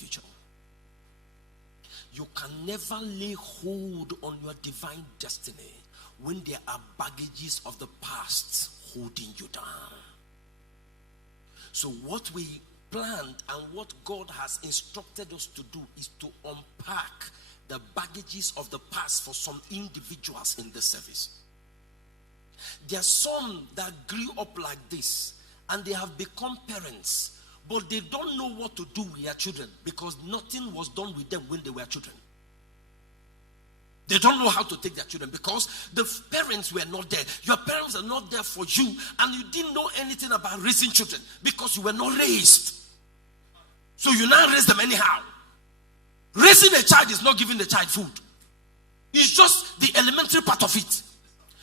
future. You can never lay hold on your divine destiny when there are baggages of the past holding you down. So what we planned and what God has instructed us to do is to unpack the baggages of the past for some individuals in this service. There are some that grew up like this and they have become parents, but they don't know what to do with their children because nothing was done with them when they were children. They don't know how to take their children because the parents were not there. Your parents are not there for you, and you didn't know anything about raising children because you were not raised. So you now raise them anyhow. Raising a child is not giving the child food. It's just the elementary part of it.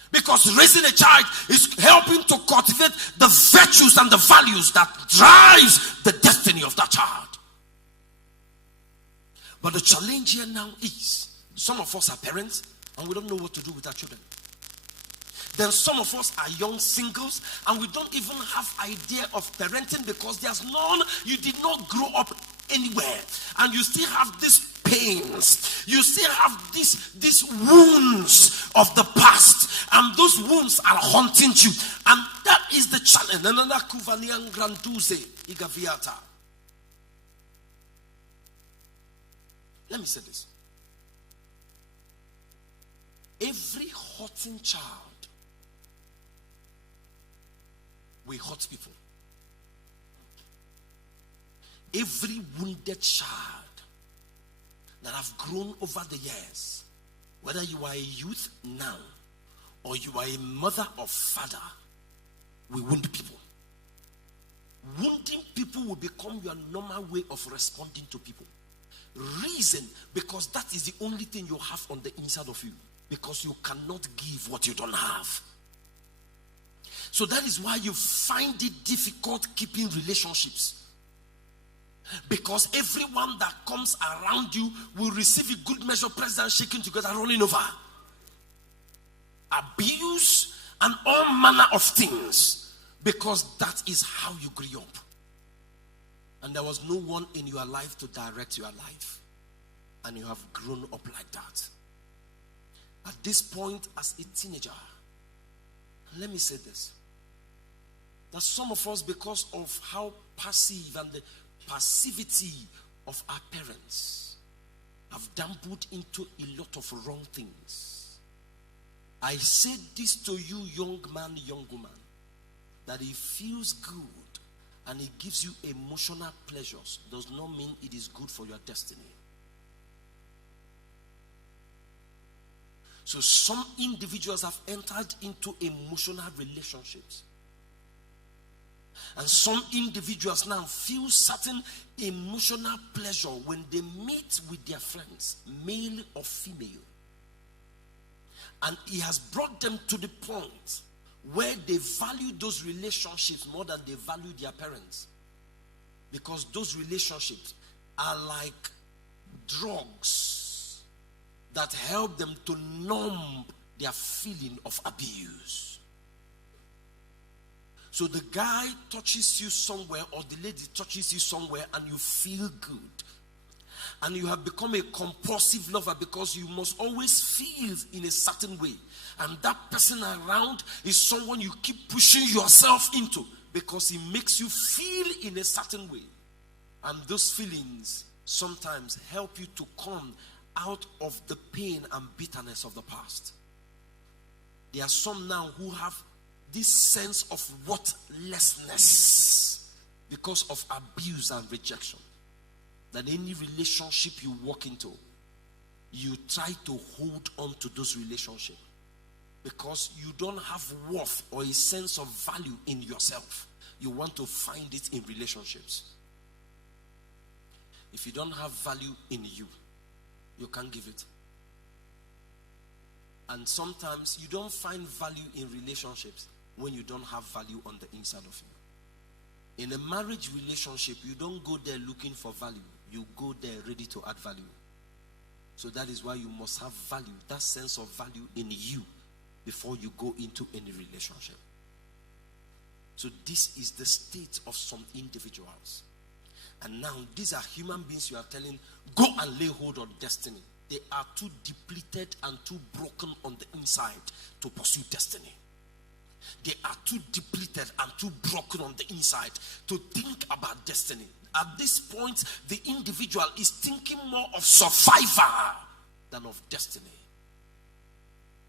Because raising a child is helping to cultivate the virtues and the values that drives the destiny of that child. But the challenge here now is, some of us are parents and we don't know what to do with our children. Then some of us are young singles and we don't even have idea of parenting because there's none. You did not grow up anywhere and you still have these pains. You still have these wounds of the past, and those wounds are haunting you. And that is the challenge. Let me say this. Every hurting child will hurt people. Every wounded child that have grown over the years, whether you are a youth now or you are a mother or father, will wound people. Wounding people will become your normal way of responding to people. Reason, because that is the only thing you have on the inside of you. Because you cannot give what you don't have. So that is why you find it difficult keeping relationships. Because everyone that comes around you will receive a good measure, pressed down, shaking together, rolling over. Abuse and all manner of things. Because that is how you grew up. And there was no one in your life to direct your life. And you have grown up like that. At this point, as a teenager, let me say this. That some of us, because of how passive and the passivity of our parents, have dabbled into a lot of wrong things. I say this to you, young man, young woman, that it feels good and it gives you emotional pleasures does not mean it is good for your destiny. So some individuals have entered into emotional relationships. And some individuals now feel certain emotional pleasure when they meet with their friends, male or female. And it has brought them to the point where they value those relationships more than they value their parents. Because those relationships are like drugs that help them to numb their feeling of abuse. So the guy touches you somewhere or the lady touches you somewhere and you feel good. And you have become a compulsive lover because you must always feel in a certain way. And that person around is someone you keep pushing yourself into because he makes you feel in a certain way. And those feelings sometimes help you to come out of the pain and bitterness of the past. There are some now who have this sense of worthlessness because of abuse and rejection. That any relationship you walk into, you try to hold on to those relationships because you don't have worth or a sense of value in yourself. You want to find it in relationships. If you don't have value in you, you can't give it. And sometimes you don't find value in relationships when you don't have value on the inside of you. In a marriage relationship, you don't go there looking for value. You go there ready to add value. So that is why you must have value, that sense of value in you before you go into any relationship. So this is the state of some individuals. And now these are human beings you are telling, go and lay hold on destiny. They are too depleted and too broken on the inside to pursue destiny. They are too depleted and too broken on the inside to think about destiny. At this point, the individual is thinking more of survivor than of destiny.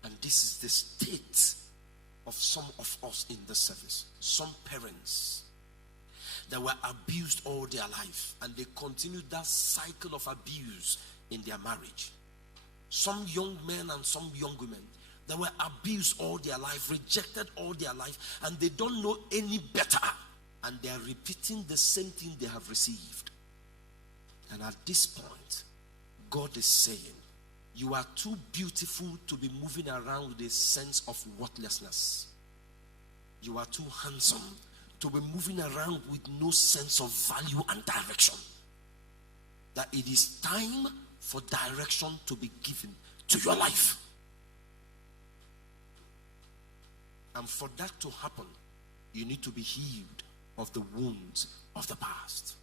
And this is the state of some of us in the service. Some parents that were abused all their life, and they continue that cycle of abuse in their marriage. Some young men and some young women that were abused all their life, rejected all their life, and they don't know any better, and they are repeating the same thing they have received. And at this point, God is saying, you are too beautiful to be moving around with a sense of worthlessness. You are too handsome to be moving around with no sense of value and direction. That it is time for direction to be given to your life. And for that to happen, you need to be healed of the wounds of the past.